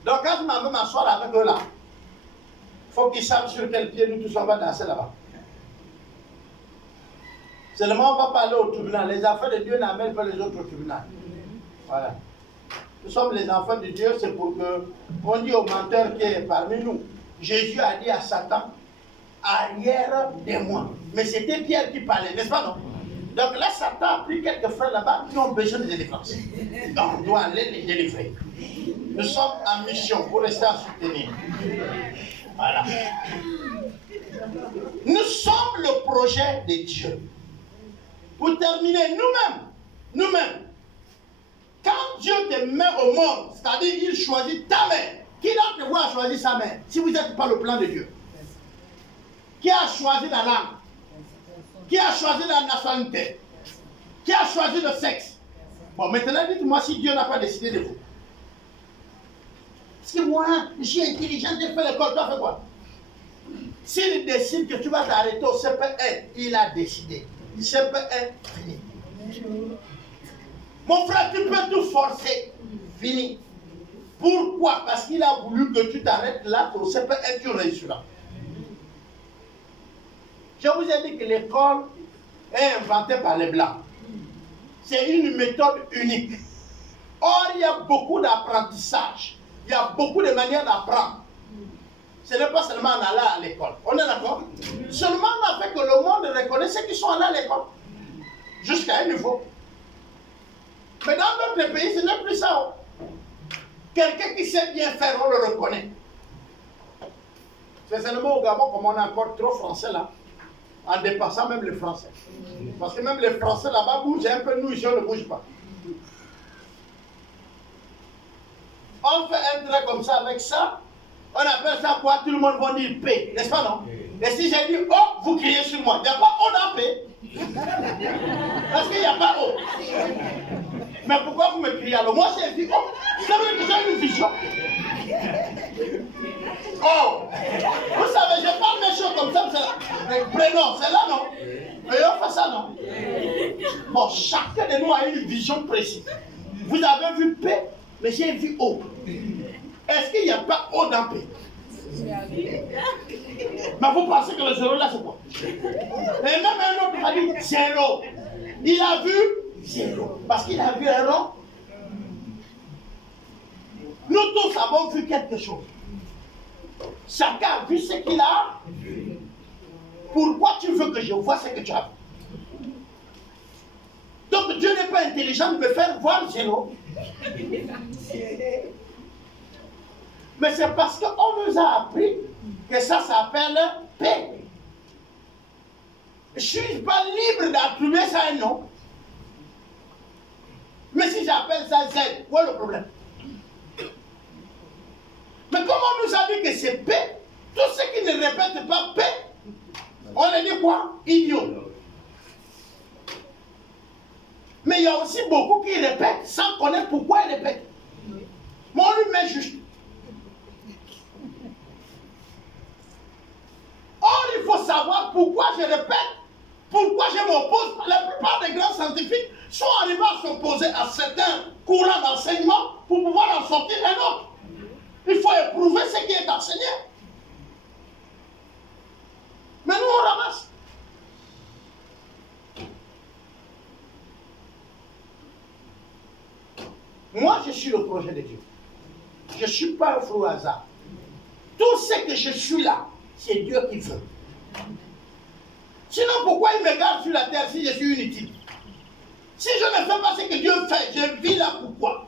Donc quand je m'en vais m'asseoir avec eux là, il faut qu'ils savent sur quel pied nous tous on va danser là-bas. Seulement on va parler au tribunal. Les affaires de Dieu n'amènent pas les autres au tribunal. Voilà. Nous sommes les enfants de Dieu, c'est pour que on dit au menteur qui est parmi nous. Jésus a dit à Satan, arrière de moi. Mais c'était Pierre qui parlait, n'est-ce pas non? Donc là, Satan a pris quelques frères là-bas qui ont besoin de délivrance. Donc on doit aller les délivrer. Nous sommes en mission pour rester à soutenir. Voilà. Nous sommes le projet de Dieu. Pour terminer, nous-mêmes, quand Dieu te met au monde, c'est-à-dire il choisit ta mère, qui d'entre vous a choisi sa mère, si vous n'êtes pas le plan de Dieu? Qui a choisi la langue? Qui a choisi la nationalité? Qui a choisi le sexe? Bon, maintenant dites-moi si Dieu n'a pas décidé de vous. Parce que moi, je suis intelligent, j'ai fait l'école, tu as fait quoi? S'il décide que tu vas t'arrêter au CPN, il a décidé. CPN, fini. Mon frère, tu peux tout forcer. Fini. Pourquoi? Parce qu'il a voulu que tu t'arrêtes là, au CPN, tu réussiras. Je vous ai dit que l'école est inventée par les Blancs. C'est une méthode unique. Or, il y a beaucoup d'apprentissage. Il y a beaucoup de manières d'apprendre. Ce n'est pas seulement en allant à l'école. On est d'accord? Seulement on a fait que le monde reconnaisse ceux qui sont allés à l'école. Jusqu'à un niveau. Mais dans d'autres pays, ce n'est plus ça. Quelqu'un qui sait bien faire, on le reconnaît. C'est seulement au Gabon, comme on est encore trop français là, en dépassant même les Français. Parce que même les Français là-bas bougent un peu, nous ici on ne bouge pas. On fait un trait comme ça, avec ça, on appelle ça quoi? Tout le monde va dire paix, n'est-ce pas non? Et si j'ai dit oh, vous criez sur moi, il n'y a pas oh dans paix. Parce qu'il n'y a pas oh. Mais pourquoi vous me criez alors? Moi j'ai dit oh, c'est vrai que j'ai une vision. Oh, vous savez, je parle des choses comme ça, c'est là. Prénom, c'est là non? Et on fait ça non? Bon, chacun de nous a une vision précise. Vous avez vu paix, mais j'ai vu eau. Est-ce qu'il n'y a pas eau dans paix? Mais vous pensez que le zéro là c'est quoi? Et même un autre a dit zéro. Il a vu 0. Parce qu'il a vu un rond. Nous tous avons vu quelque chose. Chacun a vu ce qu'il a vu. Pourquoi tu veux que je vois ce que tu as vu? Donc Dieu n'est pas intelligent de me faire voir 0. Mais c'est parce qu'on nous a appris que ça s'appelle paix. Je ne suis pas libre d'attribuer ça à un nom. Mais si j'appelle ça Z, où est le problème? Mais comme on nous a dit que c'est paix, tous ceux qui ne répètent pas paix, on les dit quoi? Idiot. Mais il y a aussi beaucoup qui répètent sans connaître pourquoi ils répètent. Mais on lui met juste. Or, il faut savoir pourquoi je répète, pourquoi je m'oppose. La plupart des grands scientifiques sont arrivés à s'opposer à certains courants d'enseignement pour pouvoir en sortir un autre. Il faut éprouver ce qui est enseigné. Mais nous, on ramasse. Moi, je suis le projet de Dieu. Je ne suis pas un flou hasard. Tout ce que je suis là, c'est Dieu qui veut. Sinon, pourquoi il me garde sur la terre si je suis inutile? Si je ne fais pas ce que Dieu fait, je vis là pourquoi?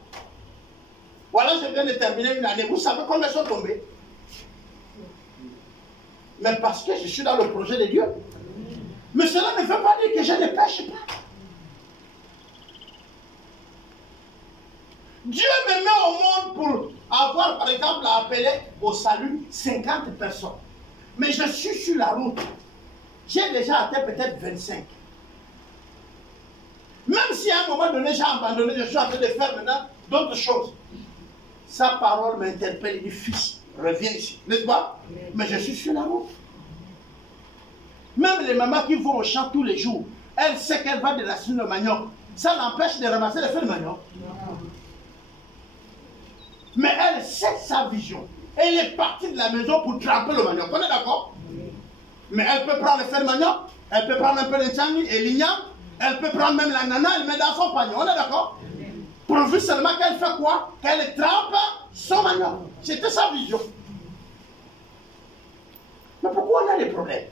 Voilà, je viens de terminer une année. Vous savez combien sont tombés? Mais parce que je suis dans le projet de Dieu. Mais cela ne veut pas dire que je ne pêche pas. Dieu me met au monde pour avoir, par exemple, à appeler au salut 50 personnes. Mais je suis sur la route. J'ai déjà atteint peut-être 25. Même si à un moment donné, j'ai abandonné, je suis en train de faire maintenant d'autres choses. Sa parole m'interpelle, il dit, fils, reviens ici. N'est-ce pas? Mais je suis sur la route. Même les mamans qui vont au champ tous les jours, elle sait qu'elle va déraciner le manioc. Ça l'empêche de ramasser les feuilles de manioc. Mais elle sait sa vision. Elle est partie de la maison pour tremper le manioc. On est d'accord? Mais elle peut prendre le feuilles de manioc, elle peut prendre un peu de tchangui et l'igname, elle peut prendre même la nana, elle met dans son panier. On est d'accord? Pourvu seulement qu'elle fait quoi? Qu'elle trempe son manioc. C'était sa vision. Mais pourquoi on a des problèmes?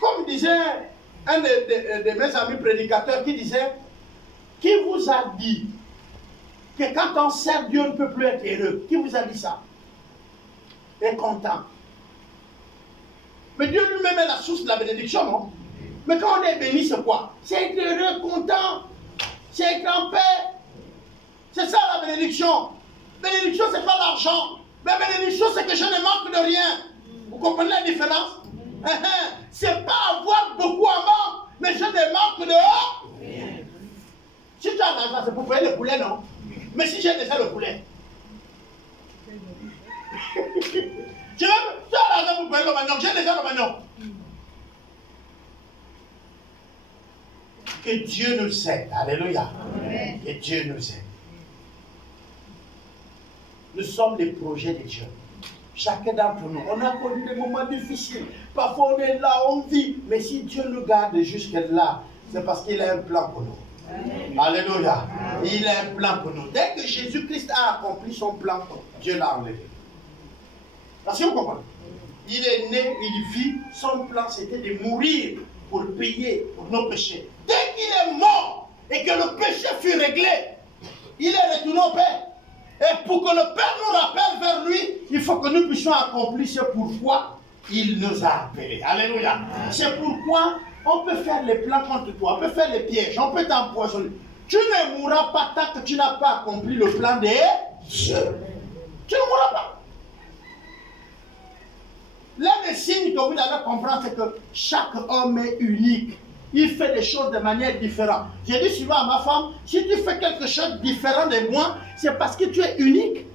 Comme disait un de mes amis prédicateurs qui disait, qui vous a dit que quand on sert Dieu, on ne peut plus être heureux? Qui vous a dit ça? Et content. Mais Dieu lui-même est la source de la bénédiction, non? Mais quand on est béni, c'est quoi? C'est être heureux, content. C'est être en paix. C'est ça la bénédiction. Bénédiction, ce n'est pas l'argent. Mais bénédiction, c'est que je ne manque de rien. Vous comprenez la différence? C'est pas avoir beaucoup à manque, mais je ne manque de rien. Si tu as l'argent, c'est pour payer le poulet, non? Mais si j'ai déjà le poulet. Tu as l'argent pour payer le manioc, j'ai déjà le manioc. Que Dieu nous aide. Alléluia. Amen. Que Dieu nous aide. Nous sommes les projets de Dieu. Chacun d'entre nous, on a connu des moments difficiles. Parfois on est là, on vit. Mais si Dieu nous garde jusque-là, c'est parce qu'il a un plan pour nous. Amen. Alléluia. Amen. Il a un plan pour nous. Dès que Jésus-Christ a accompli son plan, Dieu l'a enlevé. Parce que vous comprenez? Il est né, il vit, son plan c'était de mourir pour payer pour nos péchés. Dès qu'il est mort et que le péché fut réglé, il est retourné au Père. Et pour que le Père nous rappelle vers lui, il faut que nous puissions accomplir ce pourquoi il nous a appelés. Alléluia. C'est pourquoi on peut faire les plans contre toi, on peut faire les pièges, on peut t'empoisonner. Tu ne mourras pas tant que tu n'as pas accompli le plan de Dieu. Tu ne mourras pas. L'un des signes que vous allez comprendre, c'est que chaque homme est unique. Il fait des choses de manière différente. J'ai dit souvent à ma femme, si tu fais quelque chose de différent de moi, c'est parce que tu es unique.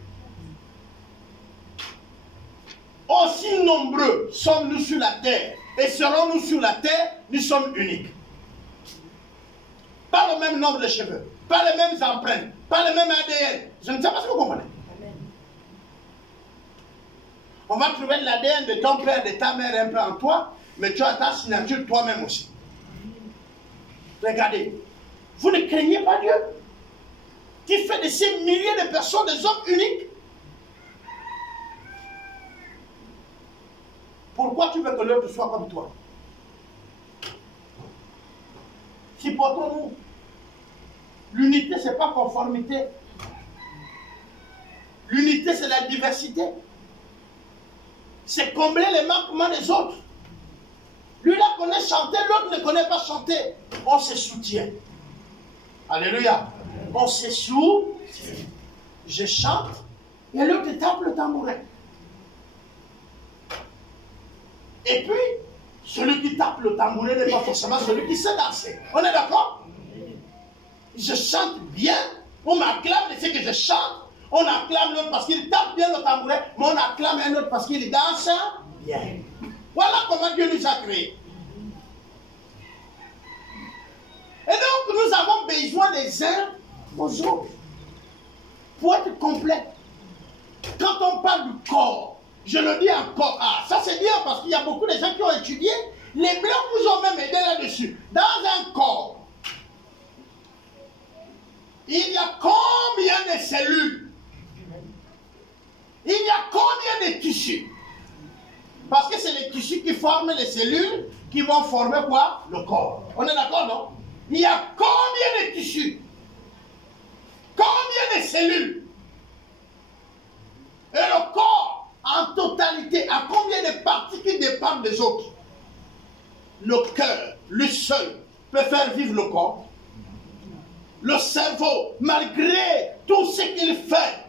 Aussi nombreux sommes-nous sur la terre. Et serons-nous sur la terre, nous sommes uniques. Pas le même nombre de cheveux, pas les mêmes empreintes, pas le même ADN. Je ne sais pas si vous comprenez. On va trouver l'ADN de ton père, de ta mère un peu en toi, Mais tu as ta signature toi-même aussi. Regardez. Vous ne craignez pas Dieu qui fait de ces milliers de personnes des hommes uniques. Pourquoi tu veux que l'autre soit comme toi? Supportons-nous. L'unité, ce n'est pas conformité. L'unité, c'est la diversité. C'est combler les manquements des autres. Lui, là, connaît chanter, l'autre ne connaît pas chanter. On se soutient. Alléluia. On se soutient. Je chante et l'autre tape le tambourin. Et puis, celui qui tape le tambourin n'est pas forcément celui qui sait danser. On est d'accord? Je chante bien, on m'acclame de ce que je chante. On acclame l'autre parce qu'il tape bien le tambourin, mais on acclame un autre parce qu'il danse bien. Voilà comment Dieu nous a créés. Et donc, nous avons besoin des uns aux autres pour être complets. Quand on parle du corps, je le dis encore, ça c'est bien parce qu'il y a beaucoup de gens qui ont étudié. Les blancs vous ont même aidé là-dessus. Dans un corps, il y a combien de cellules? Il y a combien de tissus? Parce que c'est les tissus qui forment les cellules qui vont former quoi? Le corps. On est d'accord, non? Il y a combien de tissus? Combien de cellules? Et le corps, en totalité, a combien de parties qui dépendent des autres? Le cœur, lui seul, peut faire vivre le corps. Le cerveau, malgré tout ce qu'il fait,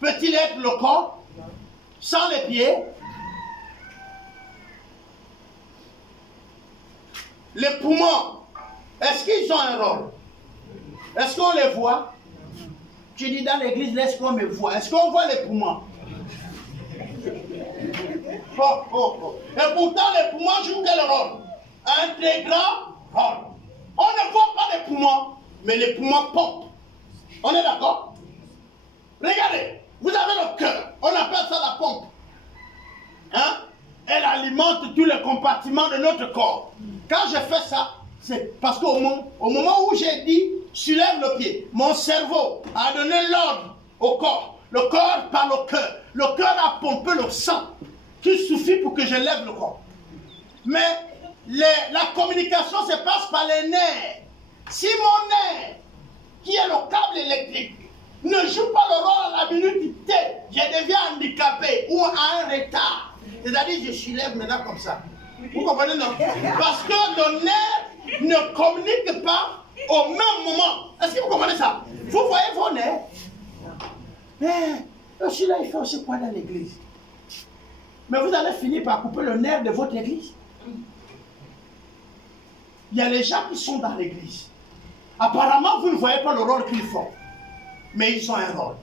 peut-il être le corps? Sans les pieds? Les poumons, est-ce qu'ils ont un rôle? Est-ce qu'on les voit? Tu dis dans l'église, laisse qu'on me voit. Est-ce qu'on voit les poumons? Et pourtant, les poumons jouent quel rôle? Un très grand rôle. On ne voit pas les poumons, mais les poumons pompent. On est d'accord? Regardez, vous avez le cœur. On appelle ça la pompe. Hein? Elle alimente tous les compartiments de notre corps. Quand je fais ça, c'est parce qu'au moment où j'ai dit, soulève le pied, mon cerveau a donné l'ordre au corps. Le corps par le cœur. Le cœur a pompé le sang qui suffit pour que je lève le corps. Mais la communication se passe par les nerfs. Si mon nerf, qui est le câble électrique, ne joue pas le rôle à la minute T, je deviens handicapé ou à un retard. C'est-à-dire que je soulève maintenant comme ça. Vous comprenez, non? Parce que le nerf ne communique pas au même moment. Est-ce que vous comprenez ça? Vous voyez vos nerfs? Celui-là, il fait aussi quoi dans l'église? Mais vous allez finir par couper le nerf de votre église. Il y a les gens qui sont dans l'église. Apparemment, vous ne voyez pas le rôle qu'ils font. Mais ils ont un rôle.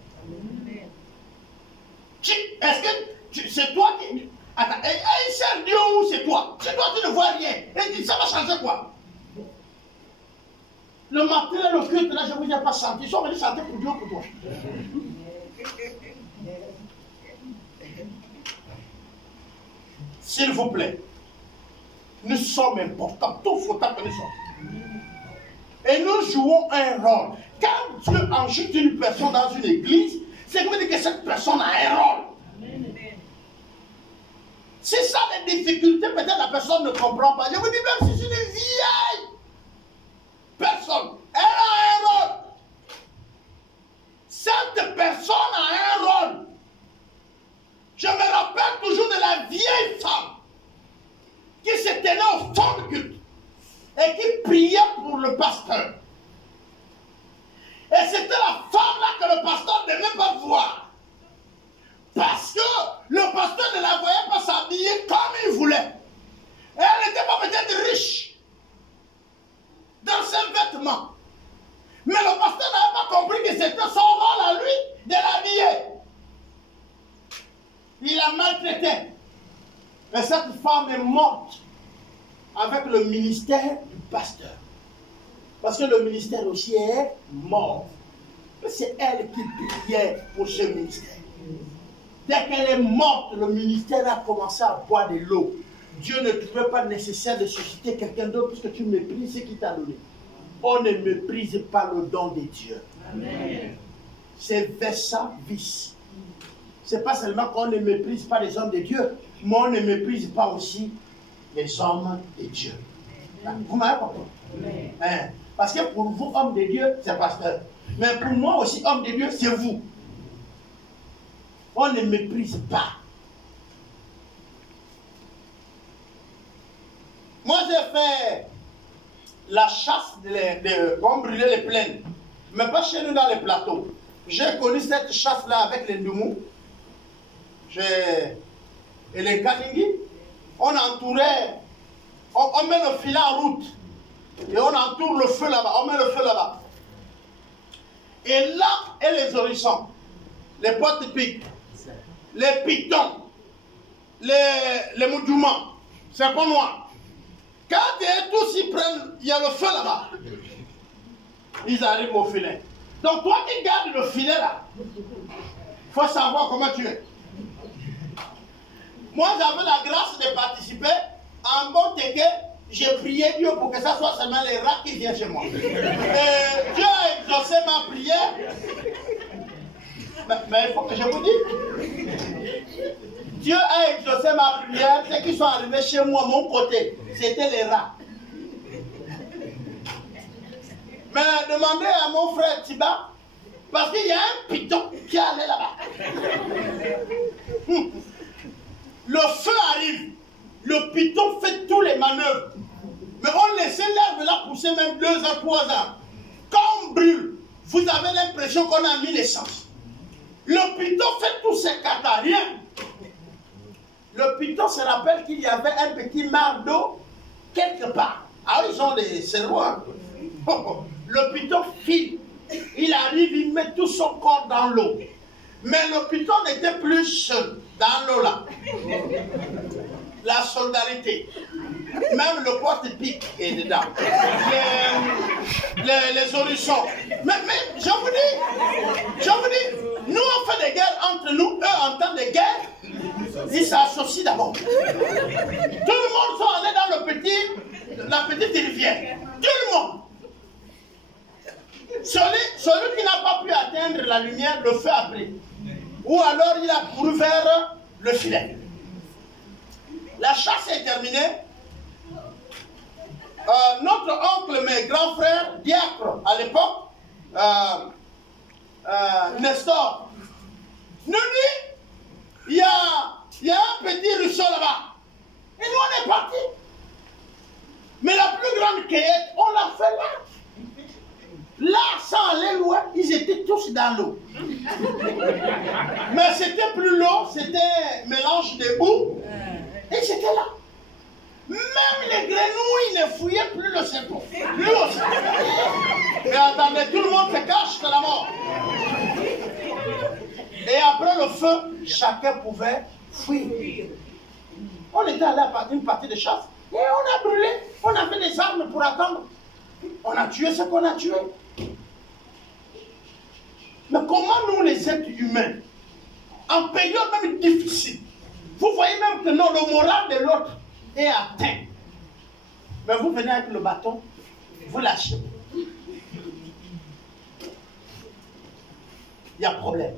Est-ce que c'est toi qui... Attends, c'est Dieu ou c'est toi? C'est toi qui ne vois rien. Et ça va changer quoi? Le matin, le culte, là, je ne vous ai pas chanté. Ils sont venus chanter pour Dieu ou pour toi. S'il vous plaît, nous sommes importants, tout autant que nous sommes. Et nous jouons un rôle. Quand Dieu enjute une personne dans une église, c'est comme dire que cette personne a un rôle. C'est ça les difficultés, peut-être la personne ne comprend pas. Je vous dis, même si c'est une vieille personne, elle a un rôle. Cette personne a un rôle. Je me rappelle toujours de la vieille femme qui se tenait au fond du culte et qui priait pour le pasteur. Et c'était la femme-là que le pasteur ne devait pas voir. Parce que le pasteur ne la voyait pas s'habiller comme il voulait. Et elle n'était pas peut-être riche dans ses vêtements. Mais le pasteur n'avait pas compris que c'était son rôle à lui de l'habiller. Il la maltraitait. Et cette femme est morte avec le ministère du pasteur. Parce que le ministère aussi est mort. C'est elle qui priait pour ce ministère. Dès qu'elle est morte, le ministère a commencé à boire de l'eau. Dieu ne trouvait pas nécessaire de susciter quelqu'un d'autre puisque tu méprises ce qu'il t'a donné. On ne méprise pas le don de Dieu. C'est versa vis. Ce n'est pas seulement qu'on ne méprise pas les hommes de Dieu, mais on ne méprise pas aussi les hommes de Dieu. Vous m'avez compris? Hein? Parce que pour vous, homme de Dieu, c'est pasteur. Mais pour moi aussi, homme de Dieu, c'est vous. On ne méprise pas. Moi, j'ai fait la chasse comme brûler les plaines. Mais pas chez nous dans les plateaux. J'ai connu cette chasse-là avec les Ndoumou. Et les Kalingi. On entourait, on met le filet en route. Et on entoure le feu là-bas. On met le feu là-bas. Et là, et les hérissons, les potes-piques, les pitons, les moudjoumans, c'est pas noir. Quand tous ils prennent, il y a le feu là-bas. Ils arrivent au filet. Donc toi qui gardes le filet là, il faut savoir comment tu es. Moi j'avais la grâce de participer en bon téké. J'ai prié Dieu pour que ça soit seulement les rats qui viennent chez moi. Et Dieu a exaucé ma prière. Mais il faut que je vous dise. Dieu a exaucé ma prière. Ceux qui sont arrivés chez moi, mon côté, c'était les rats. Mais demandez à mon frère Tiba, parce qu'il y a un piton qui allait là-bas. Le feu arrive. Le piton fait tous les manœuvres. Mais on laissait l'herbe là pousser même 2 ans, 3 ans. Quand on brûle, vous avez l'impression qu'on a mis l'essence. Le piton fait tous ces catas, rien. Le piton se rappelle qu'il y avait un petit mar d'eau quelque part. Ah, ils ont des cerveaux. Hein? Le piton file. Il arrive, il met tout son corps dans l'eau. Mais le piton n'était plus seul dans l'eau là. La solidarité. Même le porte-pique est dedans. Les horissons. Mais je vous dis, nous on fait des guerres entre nous, eux en temps de guerre, ils s'associent d'abord. Tout le monde sont allés dans la petite rivière. Tout le monde. Celui qui n'a pas pu atteindre la lumière, le feu a pris. Ou alors il a couru vers le filet. La chasse est terminée. Notre oncle, mes grands frères, diacre à l'époque, Nestor, nous dit, il y a un petit ruisseau là-bas. Et nous on est partis. Mais la plus grande cueillette, on l'a fait là. Là, sans aller loin, ils étaient tous dans l'eau. Mais c'était plus l'eau, c'était un mélange de boue. Et c'était là. Même les grenouilles ne fouillaient plus le serpent. Lui aussi. Mais attendez, tout le monde se cache de la mort. Et après le feu, chacun pouvait fuir. On était allé à une partie de chasse. Et on a brûlé. On avait des armes pour attendre. On a tué ce qu'on a tué. Mais comment nous, les êtres humains, en période même difficile, vous voyez même que non, le moral de l'autre est atteint. Mais vous venez avec le bâton, vous lâchez. Il y a problème.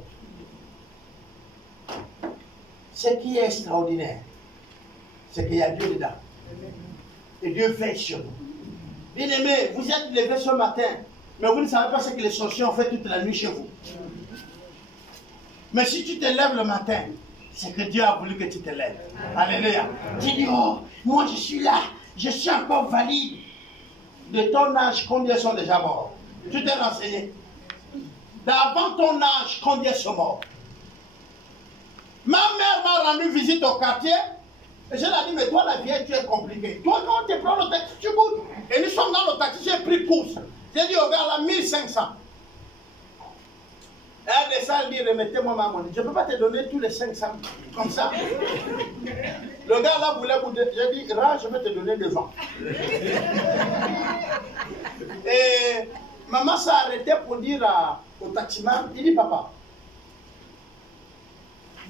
Ce qui est extraordinaire, c'est qu'il y a Dieu dedans. Et Dieu veille sur nous. Bien aimé, vous êtes levé ce matin, mais vous ne savez pas ce que les sorciers ont fait toute la nuit chez vous. Mais si tu te lèves le matin, c'est que Dieu a voulu que tu te lèves. Alléluia. Tu dis, oh, moi je suis là, je suis encore valide. De ton âge, combien sont déjà morts? Tu t'es renseigné. D'avant ton âge, combien sont morts? Ma mère m'a rendu visite au quartier. Et je lui ai dit, mais toi la vieille, tu es compliqué. Toi, quand on te prend le taxi, tu goûtes. Et nous sommes dans le taxi, j'ai pris course. J'ai dit au gars là, 1500. Elle descend, elle dit, remettez-moi ma monnaie. Je ne peux pas te donner tous les 500 comme ça. Le gars là voulait vous dire, j'ai dit, là, je vais te donner devant. Et maman s'est arrêtée pour dire au taximan, il dit, papa,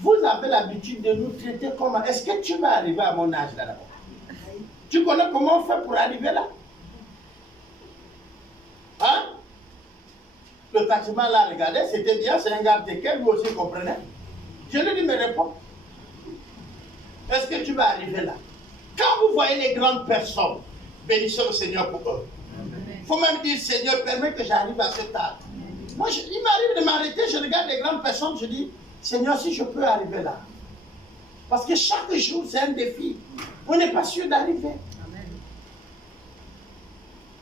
vous avez l'habitude de nous traiter comme... Est-ce que tu vas arriver à mon âge là-bas? Tu connais comment on fait pour arriver là? Hein? Le taximan l'a regardé, c'était bien, c'est un garde d'école, lui aussi comprenait. Je lui dis, mais réponds. Est-ce que tu vas arriver là? Quand vous voyez les grandes personnes, bénissez le Seigneur pour eux. Il faut même dire, Seigneur, permets que j'arrive à cet âge. Moi, il m'arrive de m'arrêter, je regarde les grandes personnes, je dis, Seigneur, si je peux arriver là. Parce que chaque jour, c'est un défi. On n'est pas sûr d'arriver.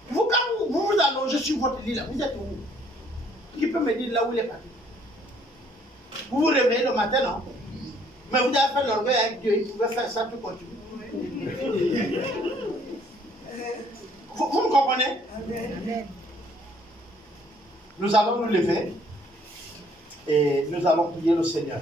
Vous, quand vous vous allongez sur votre lit là, vous êtes où? Qui peut me dire là où il est parti? Vous vous réveillez le matin, non? Mais vous avez fait l'orgueil avec Dieu, il pouvait faire ça tout continue. Vous me comprenez? Amen. Nous allons nous lever et nous allons prier le Seigneur.